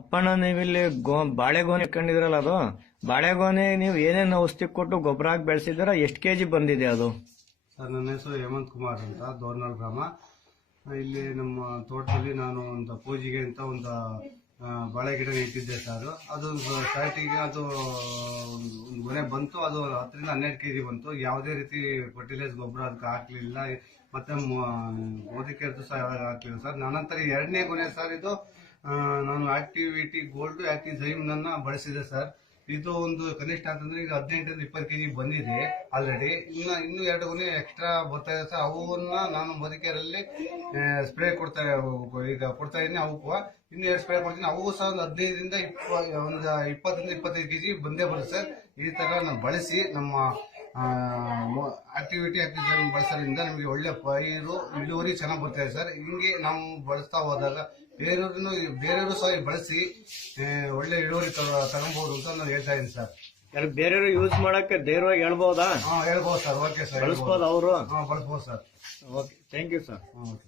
ಅಪ್ಪಣ್ಣ ನೀವಿಲ್ಲಿ ಬಾಳೆಗೊನೆ ಇಟ್ಕೊಂಡಿದ್ರಲ್ಲ, ಅದು ಬಾಳೆಗೊನೆ ನೀವು ಏನೇನು ಔಷಧಿ ಕೊಟ್ಟು ಗೊಬ್ಬರ ಹಾಕಿ ಬೆಳೆಸಿದ್ದೀರಾ? ಎಷ್ಟು ಕೆಜಿ ಬಂದಿದೆ ಅದು? ಸರ್, ನನ್ನ ಹೆಸರು ಹೇಮಂತ್ ಕುಮಾರ್ ಅಂತ, ದೋರ್ನಾಳ್ ಗ್ರಾಮ. ಇಲ್ಲಿ ನಮ್ಮ ತೋಟದಲ್ಲಿ ನಾನು ಒಂದು ಪೂಜೆಗೆ ಅಂತ ಒಂದು ಬಾಳೆ ಗಿಡ ಇಟ್ಟಿದ್ದೆ ಸರ್. ಅದು ಸ್ಟಾರ್ಟಿಗೆ ಅದು ಒಂದು ಗೊನೆ ಬಂತು. ಅದು 10-12 ಕೆಜಿ ಬಂತು. ಯಾವುದೇ ರೀತಿ ಫರ್ಟಿಲೈಸರ್ ಗೊಬ್ಬರ ಅದಕ್ಕೆ ಹಾಕ್ಲಿಲ್ಲ, ಮತ್ತೆ ಮೋದಿಕೆ ಸಹ ಹಾಕ್ಲಿಲ್ಲ ಸರ್. ನಂತರ 2ನೇ ಗೊನೆ ಸರ್ ಇದು. ನಾನು ಆಕ್ಟಿವಿಟಿ ಗೋಲ್ಡ್ ಆಕ್ಟಿವ್ ಜೈಮ್ ನನ್ನ ಬಳಸಿದೆ ಸರ್. ಇದು ಒಂದು ಕನಿಷ್ಠ ಅಂತಂದ್ರೆ ಈಗ 18-20 ಕೆಜಿ ಬಂದಿದೆ ಆಲ್ರೆಡಿ. ಇನ್ನು 2 ಗೊನೆ ಎಕ್ಸ್ಟ್ರಾ ಬರ್ತಾ ಇದೆ ಸರ್. ಅವನ್ನ ನಾನು ಮೋದಿಕೆರಲ್ಲಿ ಸ್ಪ್ರೇ ಕೊಡ್ತಾ ಇದ್ದೀನಿ. ಅವಕ್ಕೂ ಇನ್ನು 2 ಸ್ಪ್ರೇ ಕೊಡ್ತೀನಿ. ಅವು ಸಹ ಒಂದು 20-25 ಕೆಜಿ ಬಂದೇ ಬರುತ್ತೆ ಸರ್. ಈ ತರ ನಾವು ಬಳಸಿ ನಮ್ಮ ಆಕ್ಟಿವಿಟಿ ಬಳಸೋದ್ರಿಂದ ನಮಗೆ ಒಳ್ಳೆ ಪೈರು ಇಳುವರಿ ಚೆನ್ನಾಗಿ ಬರ್ತಾ ಇದೆ ಸರ್. ಹಿಂಗೆ ನಾವು ಬಳಸ್ತಾ ಹೋದಾಗ ಬೇರೆಯವರು ಸಹ ಬಳಸಿ ಒಳ್ಳೆ ಇಳುವರಿ ತಗೊಬಹುದು ಅಂತ ನಾನು ಹೇಳ್ತಾ ಇದ್ದೀನಿ ಸರ್. ಬೇರೆಯವರು ಯೂಸ್ ಮಾಡಕ್ಕೆ ಧೈರ್ಯವಾಗಿ ಹೇಳ್ಬೋದಾ? ಹೇಳ್ಬೋದು ಸರ್. ಓಕೆ ಸರ್, ಬಳಸ್ಬೋದು ಅವರು? ಬಳಸ್ಬೋದು sir. Okay, thank you sir. Okay.